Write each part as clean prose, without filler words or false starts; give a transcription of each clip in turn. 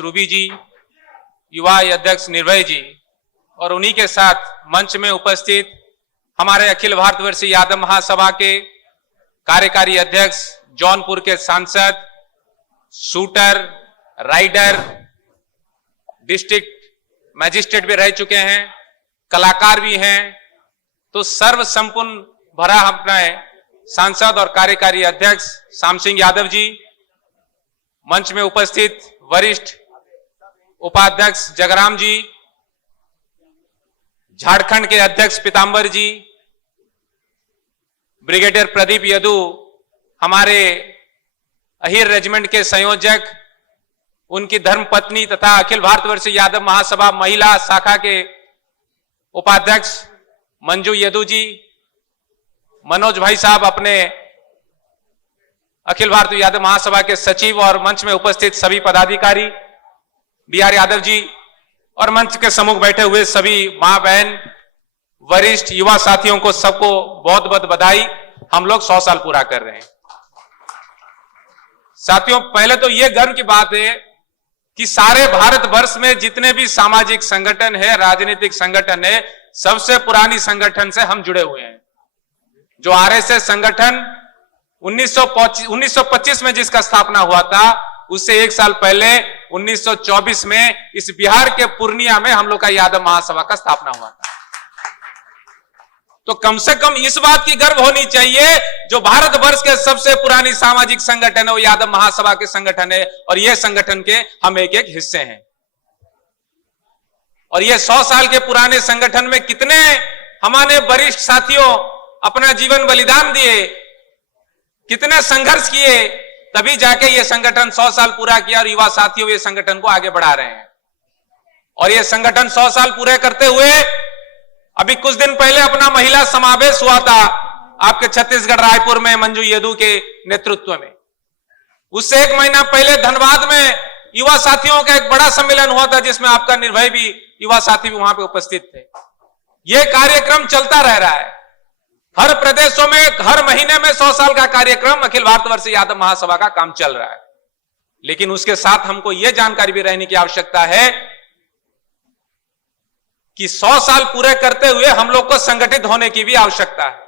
Ruby जी, युवा अध्यक्ष निर्भय जी और उन्हीं के साथ मंच में उपस्थित हमारे अखिल भारतवर्षीय यादव महासभा के कार्यकारी अध्यक्ष, जौनपुर के सांसद, शूटर, राइडर, डिस्ट्रिक्ट मैजिस्ट्रेट भी रह चुके हैं, कलाकार भी हैं, तो सर्व संपूर्ण भरा अपना सांसद और कार्यकारी अध्यक्ष श्याम सिंह यादव जी, मंच में उपस्थित वरिष्ठ उपाध्यक्ष जगराम जी, झारखंड के अध्यक्ष पीतांबर जी, ब्रिगेडियर प्रदीप यदु, हमारे अहीर रेजिमेंट के संयोजक, उनकी धर्मपत्नी तथा अखिल भारतवर्षीय यादव महासभा महिला शाखा के उपाध्यक्ष मंजू यदु जी, मनोज भाई साहब अपने अखिल भारतीय यादव महासभा के सचिव और मंच में उपस्थित सभी पदाधिकारी, BR यादव जी और मंच के सम्मुख बैठे हुए सभी मां बहन, वरिष्ठ युवा साथियों को सबको बहुत बहुत बधाई। हम लोग 100 साल पूरा कर रहे हैं। साथियों, पहले तो यह गर्व की बात है कि सारे भारतवर्ष में जितने भी सामाजिक संगठन है, राजनीतिक संगठन है, सबसे पुरानी संगठन से हम जुड़े हुए हैं। जो RSS संगठन 1925 में जिसका स्थापना हुआ था, उससे एक साल पहले 1924 में इस बिहार के पूर्णिया में हम लोग का यादव महासभा का स्थापना हुआ था। तो कम से कम इस बात की गर्व होनी चाहिए, जो भारतवर्ष के सबसे पुरानी सामाजिक संगठन है वो यादव महासभा के संगठन है और यह संगठन के हम एक एक हिस्से हैं। और ये 100 साल के पुराने संगठन में कितने हमारे वरिष्ठ साथियों अपना जीवन बलिदान दिए, कितने संघर्ष किए, तभी जाके ये संगठन 100 साल पूरा किया और युवा साथियों ये संगठन को आगे बढ़ा रहे हैं। और ये संगठन 100 साल पूरे करते हुए अभी कुछ दिन पहले अपना महिला समावेश हुआ था आपके छत्तीसगढ़ रायपुर में मंजू यदु के नेतृत्व में। उससे एक महीना पहले धनबाद में युवा साथियों का एक बड़ा सम्मेलन हुआ था, जिसमें आपका निर्भय भी युवा साथी भी वहां पे उपस्थित थे। यह कार्यक्रम चलता रह रहा है। हर प्रदेशों में हर महीने में 100 साल का कार्यक्रम अखिल भारतवर्षीय यादव महासभा का काम चल रहा है। लेकिन उसके साथ हमको यह जानकारी भी रहने की आवश्यकता है कि 100 साल पूरे करते हुए हम लोग को संगठित होने की भी आवश्यकता है।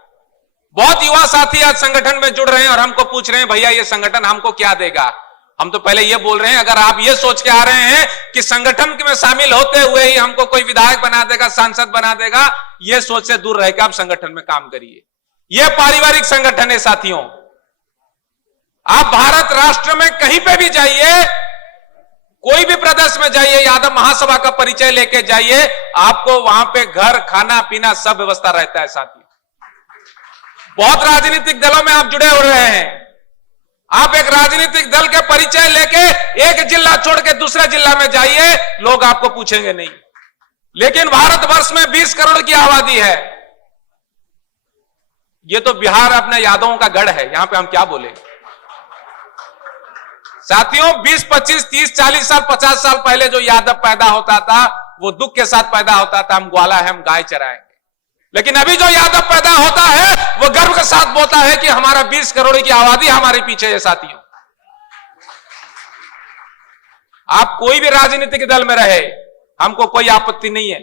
बहुत युवा साथी आज संगठन में जुड़ रहे हैं और हमको पूछ रहे हैं, भैया ये संगठन हमको क्या देगा। हम तो पहले ये बोल रहे हैं, अगर आप ये सोच के आ रहे हैं कि संगठन में शामिल होते हुए ही हमको कोई विधायक बना देगा, सांसद बना देगा, ये सोच से दूर रहकर आप संगठन में काम करिए। यह पारिवारिक संगठन है साथियों। आप भारत राष्ट्र में कहीं पे भी जाइए, कोई भी प्रदेश में जाइए, यादव महासभा का परिचय लेके जाइए, आपको वहां पे घर, खाना पीना सब व्यवस्था रहता है साथियों। बहुत राजनीतिक दलों में आप जुड़े हो रहे हैं। आप एक राजनीतिक दल के परिचय लेके एक जिला छोड़ के दूसरे जिला में जाइए, लोग आपको पूछेंगे नहीं। लेकिन भारतवर्ष में 20 करोड़ की आबादी है। ये तो बिहार अपने यादवों का गढ़ है, यहां पे हम क्या बोले साथियों। 20, 25, 30, 40 साल, 50 साल पहले जो यादव पैदा होता था वो दुख के साथ पैदा होता था, हम ग्वाला है, हम गाय चराएंगे। लेकिन अभी जो यादव पैदा होता है वो गर्व के साथ बोलता है कि हमारा 20 करोड़ की आबादी हमारे पीछे है साथियों। आप कोई भी राजनीतिक दल में रहे, हमको कोई आपत्ति नहीं है,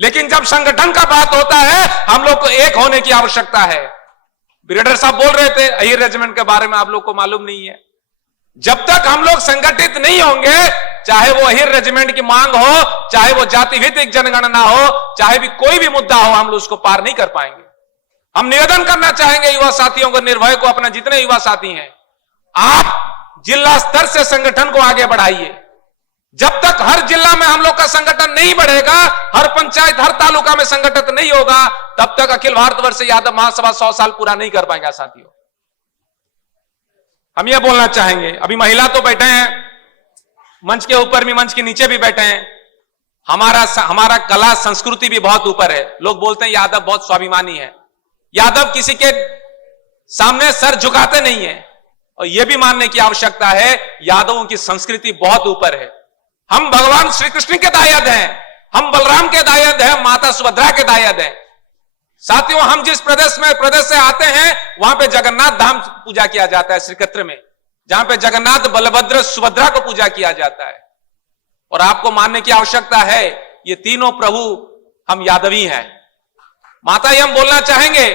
लेकिन जब संगठन का बात होता है हम लोग को एक होने की आवश्यकता है। ब्रिगेडियर साहब बोल रहे थे अहीर रेजिमेंट के बारे में, आप लोग को मालूम नहीं है। जब तक हम लोग संगठित नहीं होंगे, चाहे वो अहीर रेजिमेंट की मांग हो, चाहे वो जाति भित्तिक जनगणना हो, चाहे भी कोई भी मुद्दा हो, हम लोग उसको पार नहीं कर पाएंगे। हम निवेदन करना चाहेंगे युवा साथियों को, निर्भय को, अपना जितने युवा साथी हैं, आप जिला स्तर से संगठन को आगे बढ़ाइए। जब तक हर जिला में हम लोग का संगठन नहीं बढ़ेगा, हर पंचायत, हर तालुका में संगठित नहीं होगा, तब तक अखिल भारतवर्षीय यादव महासभा 100 साल पूरा नहीं कर पाएगा साथियों। हम यह बोलना चाहेंगे, अभी महिला तो बैठे हैं मंच के ऊपर भी, मंच के नीचे भी बैठे हैं। हमारा कला संस्कृति भी बहुत ऊपर है। लोग बोलते हैं यादव बहुत स्वाभिमानी है। यादव किसी के सामने सर झुकाते नहीं है, और यह भी मानने की आवश्यकता है यादवों की संस्कृति बहुत ऊपर है। हम भगवान श्री कृष्ण के दायद हैं, हम बलराम के दायद हैं, माता सुभद्रा के दायद हैं साथियों। हम जिस प्रदेश से आते हैं वहां पे जगन्नाथ धाम पूजा किया जाता है, श्रीक्षेत्र में, जहां पे जगन्नाथ, बलभद्र, सुभद्रा को पूजा किया जाता है। और आपको मानने की आवश्यकता है, ये तीनों प्रभु हम यादवी हैं। माता जी, हम बोलना चाहेंगे,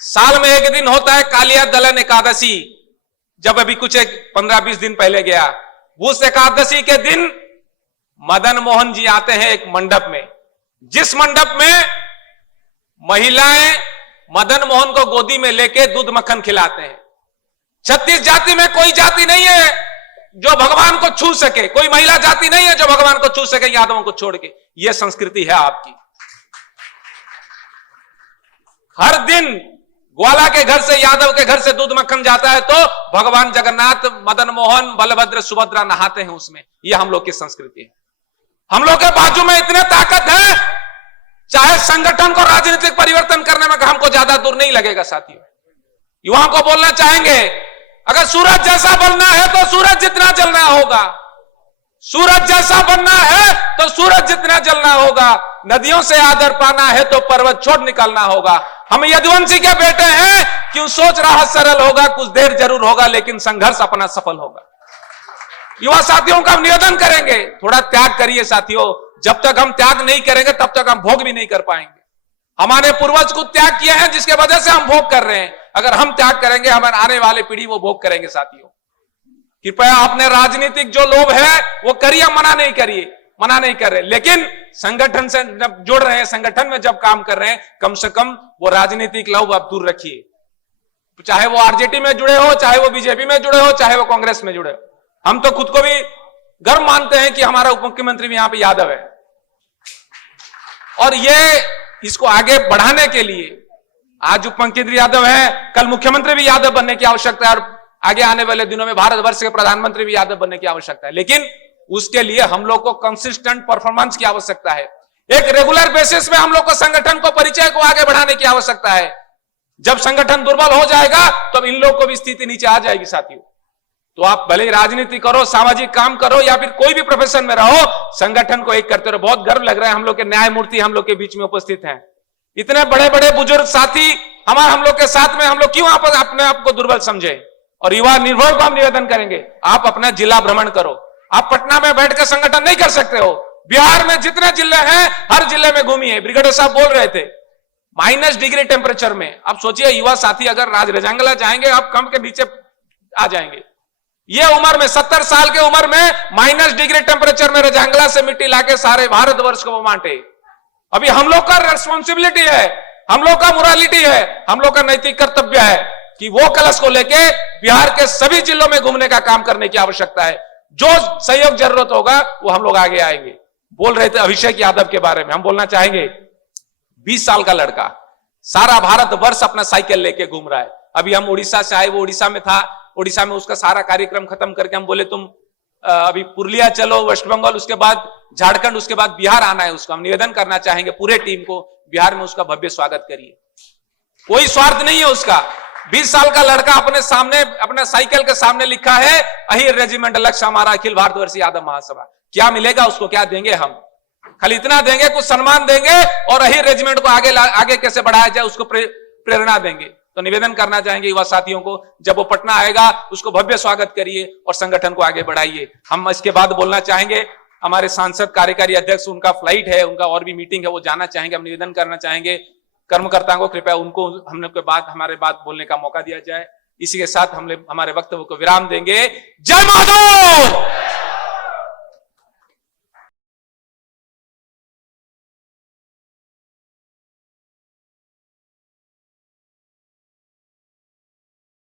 साल में एक दिन होता है कालिया दलन एकादशी, जब अभी कुछ एक 15-20 दिन पहले गया, उस एकादशी के दिन मदन मोहन जी आते हैं एक मंडप में, जिस मंडप में महिलाएं मदन मोहन को गोदी में लेके दूध मक्खन खिलाते हैं। 36 जाति में कोई जाति नहीं है जो भगवान को छू सके, कोई महिला जाति नहीं है जो भगवान को छू सके यादवों को छोड़ के। यह संस्कृति है आपकी। हर दिन ग्वाला के घर से, यादव के घर से दूध मक्खन जाता है तो भगवान जगन्नाथ, मदन मोहन, बलभद्र, सुभद्रा नहाते हैं उसमें। यह हम लोग की संस्कृति है। हम लोग के बाजू में इतने ताकत है, चाहे संगठन को राजनीतिक परिवर्तन करने में हमको ज्यादा दूर नहीं लगेगा। साथियों, युवाओं को बोलना चाहेंगे, अगर सूरज जैसा बनना है तो सूरज जितना जलना होगा, सूरज जैसा बनना है तो सूरज जितना जलना होगा, नदियों से आदर पाना है तो पर्वत छोड़ निकलना होगा। हम यदुवंशी के बेटे हैं, क्यों सोच रहा सरल होगा, कुछ देर जरूर होगा लेकिन संघर्ष अपना सफल होगा। युवा साथियों का हम निवेदन करेंगे, थोड़ा त्याग करिए साथियों। जब तक हम त्याग नहीं करेंगे तब तक हम भोग भी नहीं कर पाएंगे। हमारे पूर्वज को त्याग किए हैं जिसके वजह से हम भोग कर रहे हैं। अगर हम त्याग करेंगे, हमारे आने वाले पीढ़ी वो भोग करेंगे। साथियों, कृपया अपने राजनीतिक जो लोभ है वो करिए, मना नहीं करिए, मना नहीं कर रहे, लेकिन संगठन से जब जुड़ रहे हैं, संगठन में जब काम कर रहे हैं, कम से कम वो राजनीतिक लोभ आप दूर रखिए। चाहे वो आरजेडी में जुड़े हो, चाहे वो बीजेपी में जुड़े हो, चाहे वो कांग्रेस में जुड़े हो। हम तो खुद को भी गर्व मानते हैं कि हमारा उप मुख्यमंत्री भी यहां पे यादव है, और ये इसको आगे बढ़ाने के लिए आज उप मुख्यमंत्री यादव है, कल मुख्यमंत्री भी यादव बनने की आवश्यकता है, और आगे आने वाले दिनों में भारतवर्ष के प्रधानमंत्री भी यादव बनने की आवश्यकता है। लेकिन उसके लिए हम लोग को कंसिस्टेंट परफॉर्मेंस की आवश्यकता है। एक रेगुलर बेसिस में हम लोग को संगठन को, परिचय को आगे बढ़ाने की आवश्यकता है। जब संगठन दुर्बल हो जाएगा तो इन लोग को भी स्थिति नीचे आ जाएगी। साथियों, तो आप भले ही राजनीति करो, सामाजिक काम करो, या फिर कोई भी प्रोफेशन में रहो, संगठन को एक करते रहो। बहुत गर्व लग रहा है, हम लोग के न्यायमूर्ति हम लोग के बीच में उपस्थित हैं। इतने बड़े बड़े बुजुर्ग साथी हम लोग के साथ में, हम लोग क्यों अपने आप को दुर्बल समझे। और युवा निर्भर को हम निवेदन करेंगे, आप अपना जिला भ्रमण करो। आप पटना में बैठकर संगठन नहीं कर सकते हो। बिहार में जितने जिले हैं, हर जिले में घूमिए। ब्रिगेडियर साहब बोल रहे थे -डिग्री टेम्परेचर में। आप सोचिए, युवा साथी अगर रजंगला जाएंगे, आप कम के नीचे आ जाएंगे। ये उम्र में, 70 साल के उम्र में -डिग्री टेम्परेचर में रजंगला से मिट्टी लाके सारे भारतवर्ष को वो बांटे। अभी हम लोग का रेस्पॉन्सिबिलिटी है, हम लोग का मोरालिटी है, हम लोग का नैतिक कर्तव्य है कि वो कलश को लेके बिहार के सभी जिलों में घूमने का काम करने की आवश्यकता है। जो सहयोग जरूरत होगा वो हम लोग आगे आएंगे। बोल रहे थे अभिषेक यादव के बारे में, हम बोलना चाहेंगे, 20 साल का लड़का सारा भारतवर्ष अपना साइकिल लेके घूम रहा है। अभी हम उड़ीसा से आए, वो उड़ीसा में था, उड़ीसा में उसका सारा कार्यक्रम खत्म करके हम बोले तुम अभी पुरुलिया चलो, वेस्ट बंगाल, उसके बाद झारखंड, उसके बाद बिहार आना है उसको। हम निवेदन करना चाहेंगे पूरे टीम को, बिहार में उसका भव्य स्वागत करिए। कोई स्वार्थ नहीं है उसका। 20 साल का लड़का अपने सामने, अपने साइकिल के सामने लिखा है अहिर रेजिमेंट लक्ष्य हमारा अखिल भारतवर्षीय यादव महासभा। क्या मिलेगा उसको, क्या देंगे हम? खाली इतना देंगे, कुछ सम्मान देंगे और अहिर रेजिमेंट को आगे कैसे बढ़ाया जाए उसको प्रेरणा देंगे। तो निवेदन करना चाहेंगे युवा साथियों को, जब वो पटना आएगा उसको भव्य स्वागत करिए और संगठन को आगे बढ़ाइए। हम इसके बाद बोलना चाहेंगे, हमारे सांसद कार्यकारी अध्यक्ष, उनका फ्लाइट है, उनका और भी मीटिंग है, वो जाना चाहेंगे। हम निवेदन करना चाहेंगे कर्मकर्ताओं को, कृपया उनको हम लोग के बाद हमारे बात बोलने का मौका दिया जाए। इसी के साथ हम हमारे वक्तव्य को विराम देंगे। जय माधव।